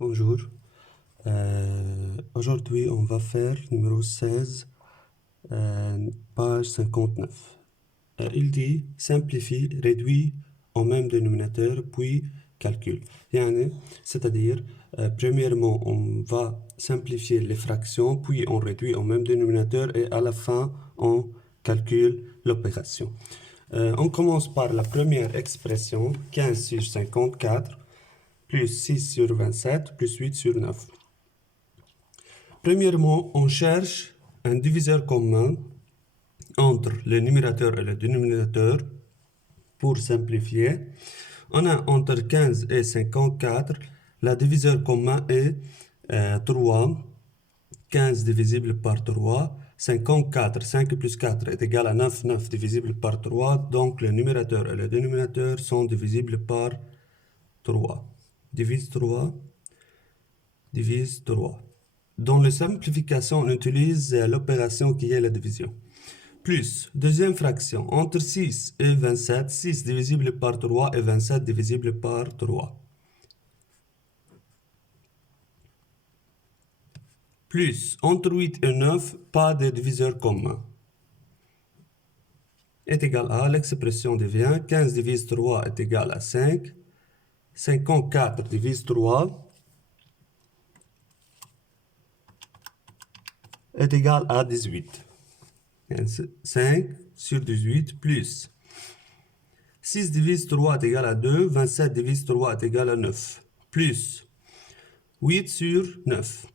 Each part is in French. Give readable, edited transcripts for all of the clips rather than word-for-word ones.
Bonjour. Aujourd'hui, on va faire numéro 16, page 59. Il dit simplifie, réduit au même dénominateur, puis calcule. Yani, c'est-à-dire, premièrement, on va simplifier les fractions, puis on réduit au même dénominateur et à la fin, on calcule l'opération. On commence par la première expression, 15 sur 54, plus 6 sur 27, plus 8 sur 9. Premièrement, on cherche un diviseur commun entre le numérateur et le dénominateur. Pour simplifier, on a entre 15 et 54, la diviseur commun est 3. 15 divisible par 3, 54, 5 plus 4 est égal à 9, 9 divisible par 3, donc le numérateur et le dénominateur sont divisibles par 3. Divise 3, divise 3. Dans les simplifications, on utilise l'opération qui est la division. Plus, deuxième fraction, entre 6 et 27, 6 divisible par 3 et 27 divisible par 3. Plus, entre 8 et 9, pas de diviseur commun. Est égal à, l'expression devient 15 divise 3 est égal à 5. 54 divise 3 est égal à 18. 5 sur 18 plus 6 divise 3 est égal à 2, 27 divise 3 est égal à 9, plus 8 sur 9.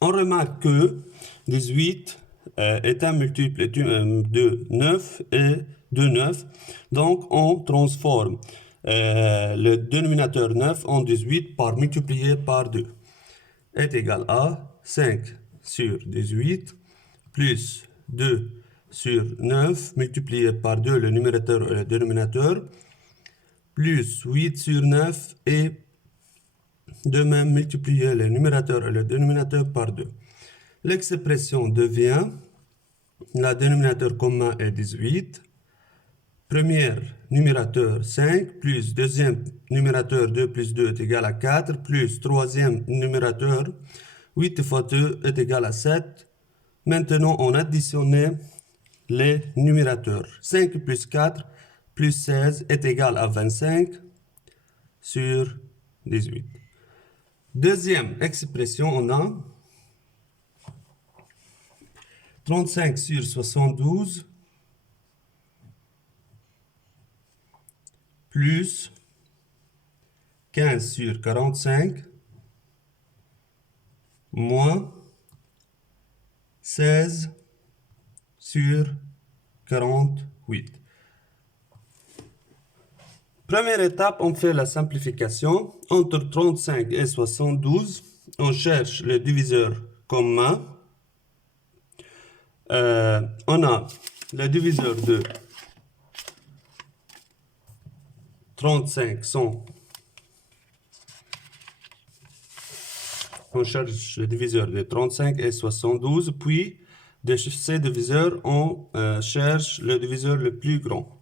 On remarque que 18 est un multiple de 9 et de 9, donc on transforme le dénominateur 9 en 18 par multiplié par 2 est égal à 5 sur 18 plus 2 sur 9 multiplié par 2 le numérateur et le dénominateur plus 8 sur 9 et de même multiplier le numérateur et le dénominateur par 2. L'expression devient, le dénominateur commun est 18, premier numérateur 5, plus deuxième numérateur 2 plus 2 est égal à 4, plus troisième numérateur 8 fois 2 est égal à 7. Maintenant, on additionne les numérateurs. 5 plus 4 plus 16 est égal à 25 sur 18. Deuxième expression, on a 35 sur 72 plus 15 sur 45 moins 16 sur 48. Première étape, on fait la simplification. Entre 35 et 72, on cherche le diviseur commun. On a le diviseur de 35 sont... On cherche le diviseur de 35 et 72, puis de ces diviseurs, on cherche le diviseur le plus grand.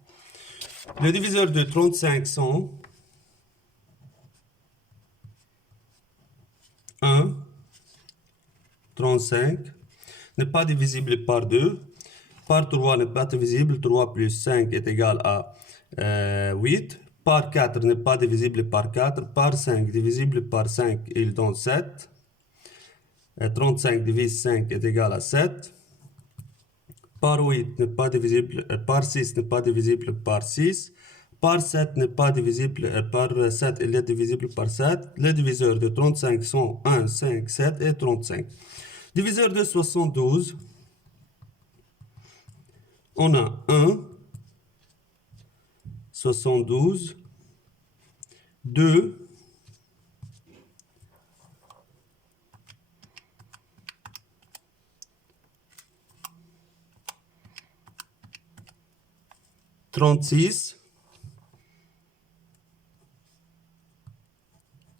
Le diviseur de 35 sont 1, 35, n'est pas divisible par 2, par 3 n'est pas divisible, 3 plus 5 est égal à 8, par 4 n'est pas divisible par 4, par 5 divisible par 5, il donne 7, 35 divise 5 est égal à 7, par 8 n'est pas divisible, par 6 n'est pas divisible par 6, par 7 n'est pas divisible, par 7 il est divisible par 7. Les diviseurs de 35 sont 1, 5, 7 et 35. Diviseur de 72, on a 1, 72, 2, 36,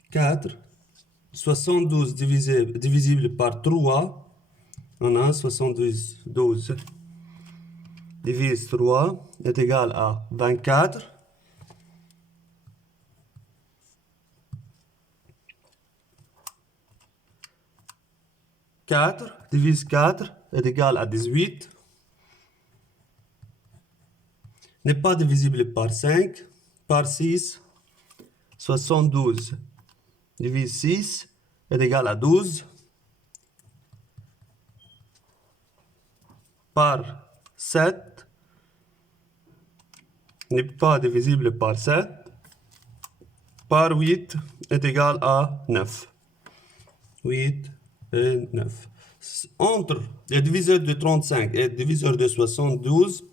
4, 72 divisible par 3, on a 72 divise 3 est égal à 24. 4 divise 4 est égal à 18. N'est pas divisible par 5, par 6. 72 divise 6 est égal à 12. Par 7 n'est pas divisible par 7. Par 8 est égal à 9. 8 et 9. Entre le diviseur de 35 et le diviseur de 72,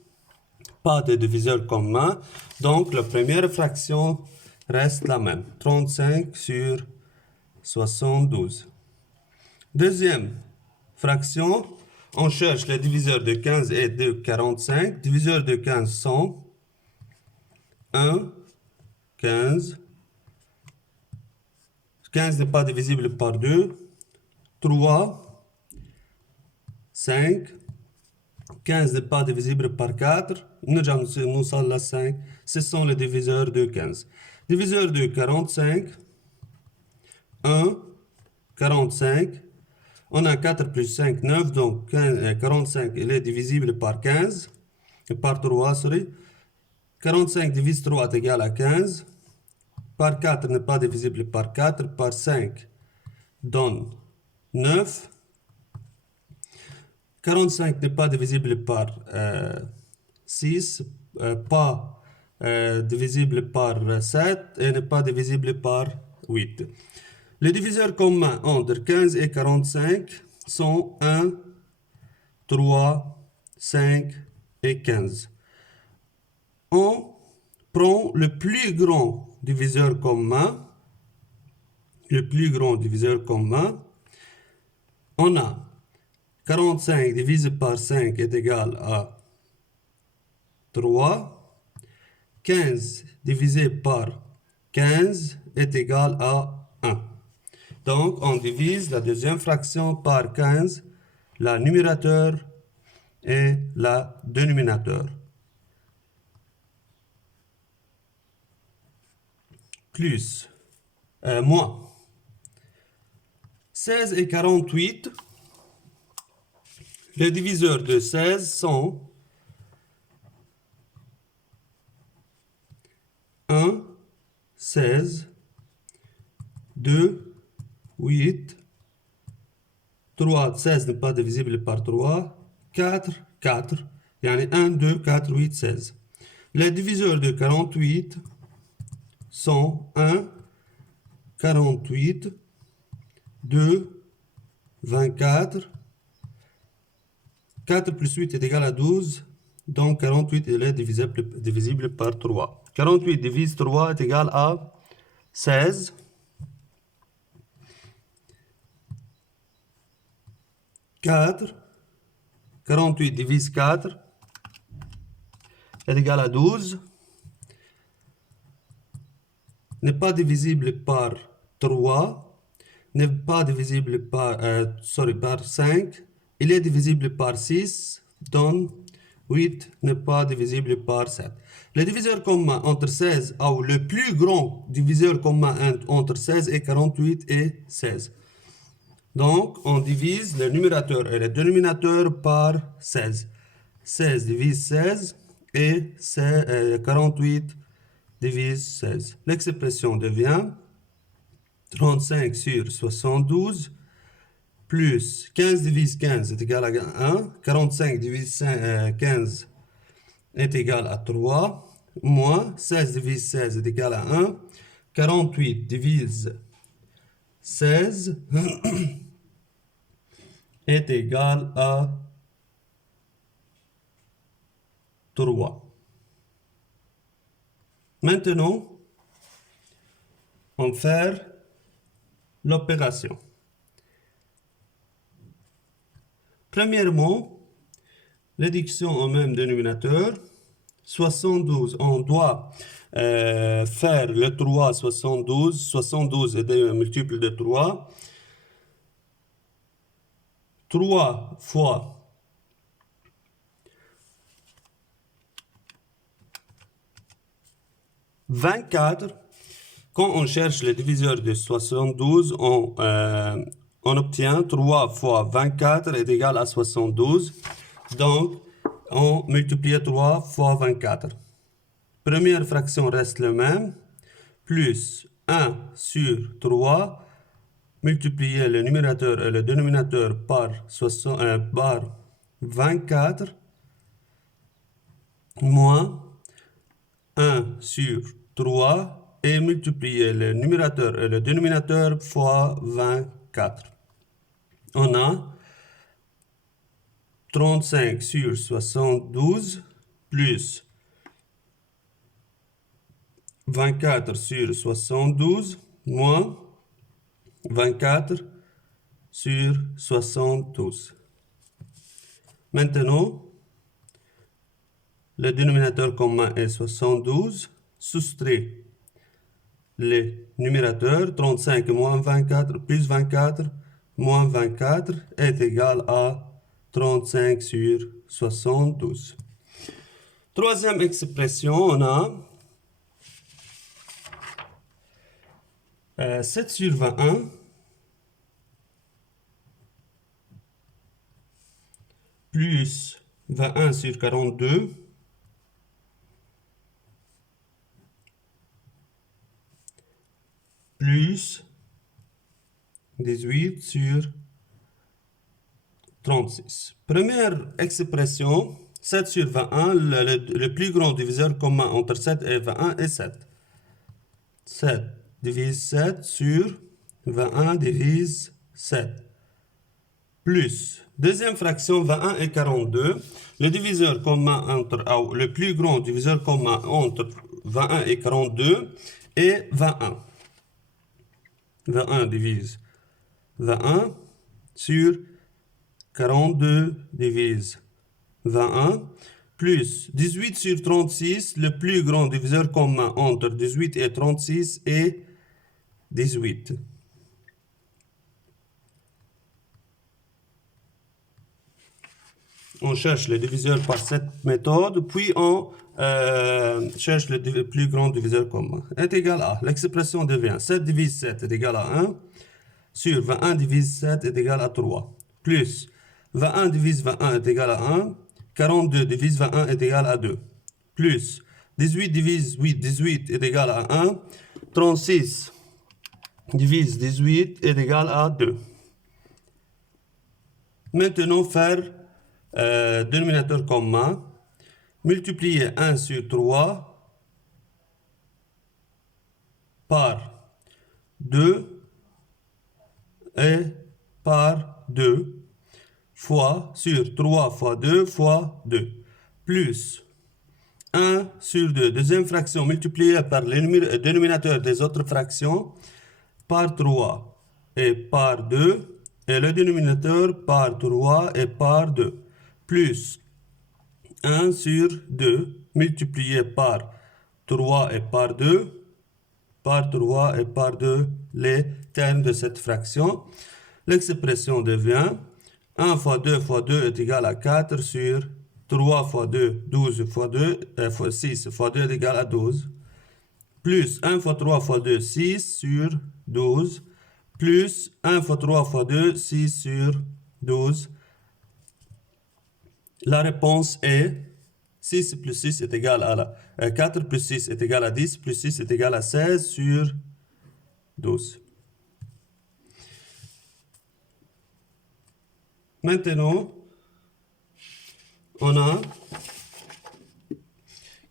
pas de diviseur commun, donc la première fraction reste la même, 35 sur 72. Deuxième fraction, on cherche les diviseurs de 15 et de 45. Diviseurs de 15 sont 1, 15. 15 n'est pas divisible par 2. 3, 5. 15 n'est pas divisible par 4. Nous sommes là 5. Ce sont les diviseurs de 15. Diviseur de 45. 1, 45. On a 4 plus 5, 9. Donc 45, il est divisible par 15. Par 3, sorry. 45 divise 3 est égal à 15. Par 4 n'est pas divisible par 4. Par 5 donne 9. 45 n'est pas divisible par 6. Pas divisible par 7. Et n'est pas divisible par 8. Les diviseurs communs entre 15 et 45 sont 1, 3, 5 et 15. On prend le plus grand diviseur commun. Le plus grand diviseur commun. On a 45 divisé par 5 est égal à 3. 15 divisé par 15 est égal à 1. Donc, on divise la deuxième fraction par 15, la numérateur et la dénominateur. Plus, moins. 16 et 48, les diviseurs de 16 sont 1, 16, 2, 8, 3, 16 n'est pas divisible par 3, 4, 4, yani 1, 2, 4, 8, 16. Les diviseurs de 48 sont 1, 48, 2, 24, 4 plus 8 est égal à 12, donc 48 il est divisible par 3. 48 divise 3 est égal à 16. 4, 48 divise 4 est égal à 12. N'est pas divisible par 3, n'est pas divisible par, par 5. Il est divisible par 6, donc 8 n'est pas divisible par 7. Le diviseur commun entre 16, ou le plus grand diviseur commun entre 16 et 48 est 16. Donc, on divise le numérateur et le dénominateur par 16. 16 divise 16 et 48 divise 16. L'expression devient 35 sur 72 plus 15 divise 15 est égal à 1. 45 divise 15 est égal à 3. Moins 16 divise 16 est égal à 1. 48 divise 16 est égal à 3. Maintenant, on va faire l'opération. Premièrement, réduction au même dénominateur. 72, on doit faire le 3, 72. 72 est un multiple de 3. 3 fois 24. Quand on cherche le diviseur de 72, on obtient 3 fois 24 est égal à 72. Donc, on multiplie 3 fois 24. Première fraction reste le même, plus 1 sur 3, multiplier le numérateur et le dénominateur par 24, moins 1 sur 3, et multiplier le numérateur et le dénominateur fois 24. On a 35 sur 72 plus 24 sur 72 moins 24 sur 72. Maintenant, le dénominateur commun est 72. Soustrait les numérateurs, 35 moins 24 plus 24 moins 24 est égal à 35 sur 72. Troisième expression, on a 7 sur 21 plus 21 sur 42 plus 18 sur 36. Première expression, 7 sur 21, le plus grand diviseur commun entre 7 et 21 est 7. 7 divise 7 sur 21 divise 7. Plus, deuxième fraction, 21 et 42. Le diviseur commun entre, le plus grand diviseur commun entre 21 et 42 est 21. 21 divise 21 sur 42 divise 21 plus 18 sur 36, le plus grand diviseur commun entre 18 et 36 est 18. On cherche le diviseur par cette méthode, puis on cherche le plus grand diviseur commun. Est égal à, l'expression devient 7 divise 7 est égal à 1, sur 21 divise 7 est égal à 3, plus 21 divise 21 est égal à 1, 42 divise 21 est égal à 2, plus 18 divise 18 est égal à 1, 36 divise 18 est égal à 2. Maintenant, faire dénominateur commun, multiplier 1 sur 3 par 2 et par 2 fois sur 3 fois 2 fois 2 plus 1 sur 2. Deuxième fraction multipliée par le dénominateur des autres fractions par 3 et par 2 et le dénominateur par 3 et par 2 plus 1 sur 2 multiplié par 3 et par 2 par 3 et par 2 les termes de cette fraction. L'expression devient 1 fois 2 fois 2 est égal à 4 sur 3 fois 2, 12 fois 2, 6 fois 2 est égal à 12. Plus 1 fois 3 fois 2, 6 sur 12. Plus 1 fois 3 fois 2, 6 sur 12. La réponse est 6 plus 6 est égal à 4 plus 6 est égal à 10 plus 6 est égal à 16 sur 12. Maintenant, on a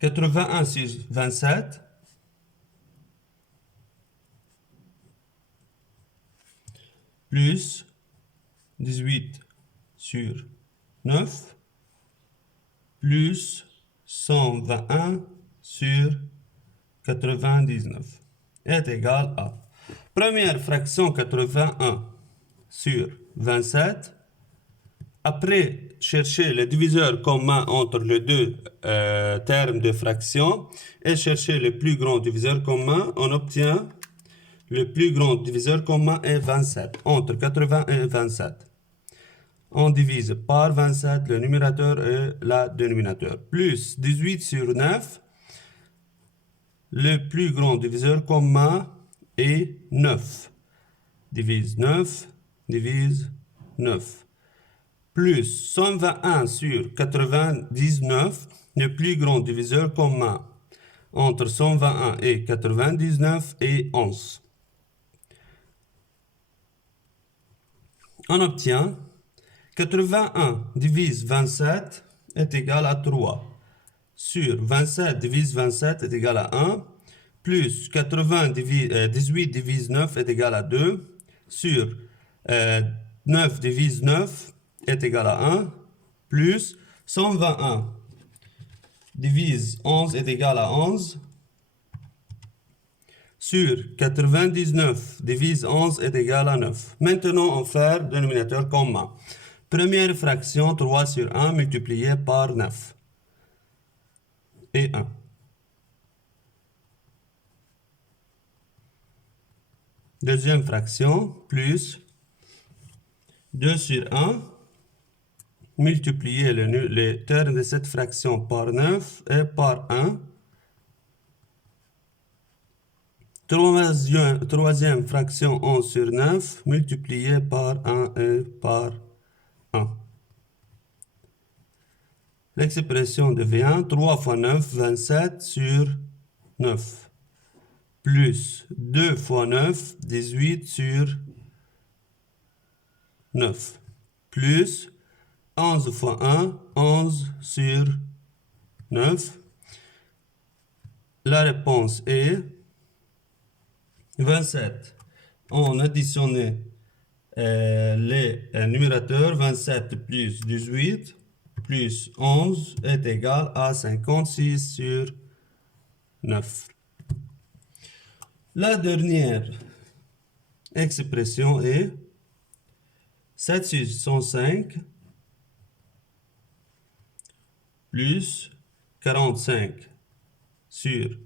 81 sur 27 plus 18 sur 9 plus 121 sur 99 est égal à première fraction 81 sur 27. Après chercher le diviseur commun entre les deux termes de fraction et chercher le plus grand diviseur commun, on obtient le plus grand diviseur commun est 27, entre 80 et 27. On divise par 27 le numérateur et le dénominateur. Plus 18 sur 9, le plus grand diviseur commun est 9. Divise 9 divise 9. Plus 121 sur 99, le plus grand diviseur commun entre 121 et 99 est 11. On obtient 81 divise 27 est égal à 3. Sur 27 divise 27 est égal à 1. Plus 18 divise 9 est égal à 2. Sur 9 divise 9 est égal à 1. Plus 121 divise 11 est égal à 11. Sur 99 divise 11 est égal à 9. Maintenant, on fait le dénominateur commun. Première fraction, 3 sur 1 multiplié par 9. Et 1. Deuxième fraction, plus 2 sur 1 multiplier les termes de cette fraction par 9 et par 1. Troisième fraction 11 sur 9 multiplié par 1 et par 1. L'expression devient 3 fois 9, 27 sur 9. Plus 2 fois 9, 18 sur 9. Plus 11 fois 1, 11 sur 9. La réponse est 27. On additionne les numérateurs. 27 plus 18 plus 11 est égal à 56 sur 9. La dernière expression est 705 plus 45 sur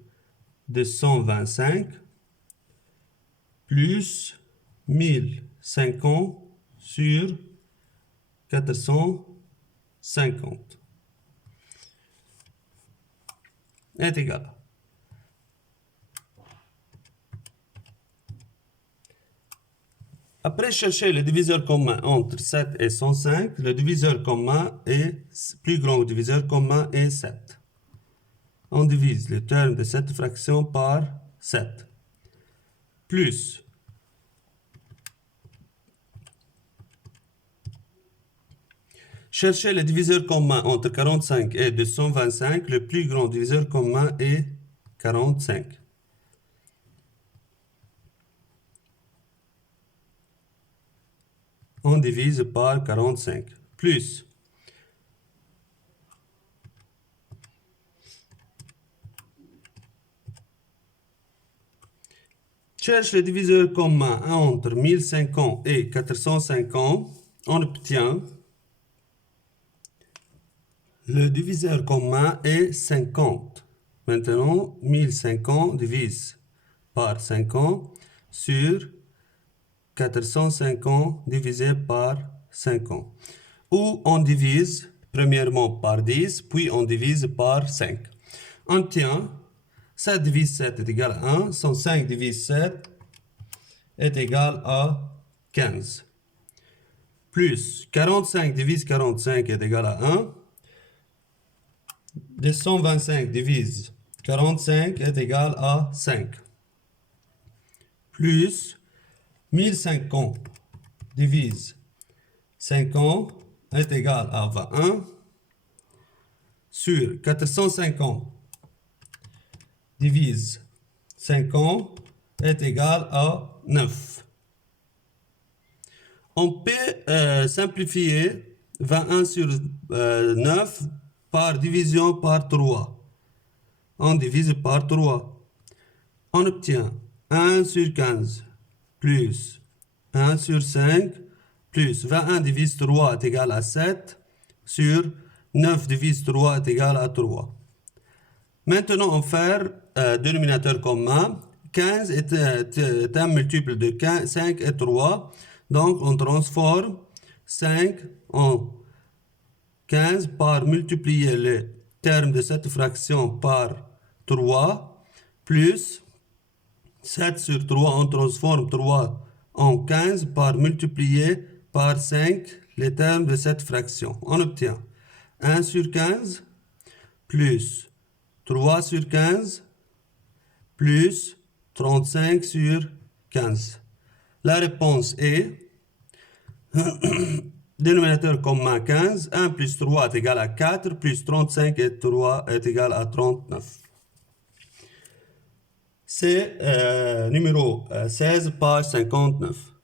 225 plus 1050 sur 450 est égal. Après chercher le diviseur commun entre 7 et 105, le diviseur commun est plus grand diviseur commun est 7. On divise le terme de cette fraction par 7. Plus chercher le diviseur commun entre 45 et 225, le plus grand diviseur commun est 45. On divise par 45. Plus cherche le diviseur commun entre 1050 et 450. On obtient le diviseur commun est 50. Maintenant, 1050 divise par 50 sur 450 divisé par 50. Ou on divise premièrement par 10, puis on divise par 5. On tient 7 divise 7 est égal à 1, 105 divise 7 est égal à 15. Plus 45 divise 45 est égal à 1. 225 divise 45 est égal à 5. Plus 1050 divise 50 est égal à 21. Sur 450 divise 50 est égal à 9. On peut simplifier 21 sur 9 par division par 3. On divise par 3. On obtient 1 sur 15 plus 1 sur 5 plus 21 divise 3 est égal à 7 sur 9 divise 3 est égal à 3. Maintenant, on fait dénominateur commun. 15 est un multiple de 5 et 3. Donc, on transforme 5 en 15 par multiplier les termes de cette fraction par 3 plus 7 sur 3, on transforme 3 en 15 par multiplier par 5 les termes de cette fraction. On obtient 1 sur 15 plus 3 sur 15 plus 35 sur 15. La réponse est dénominateur commun 15, 1 plus 3 est égal à 4, plus 35 et 3 est égal à 39. C'est numéro 16, page 59.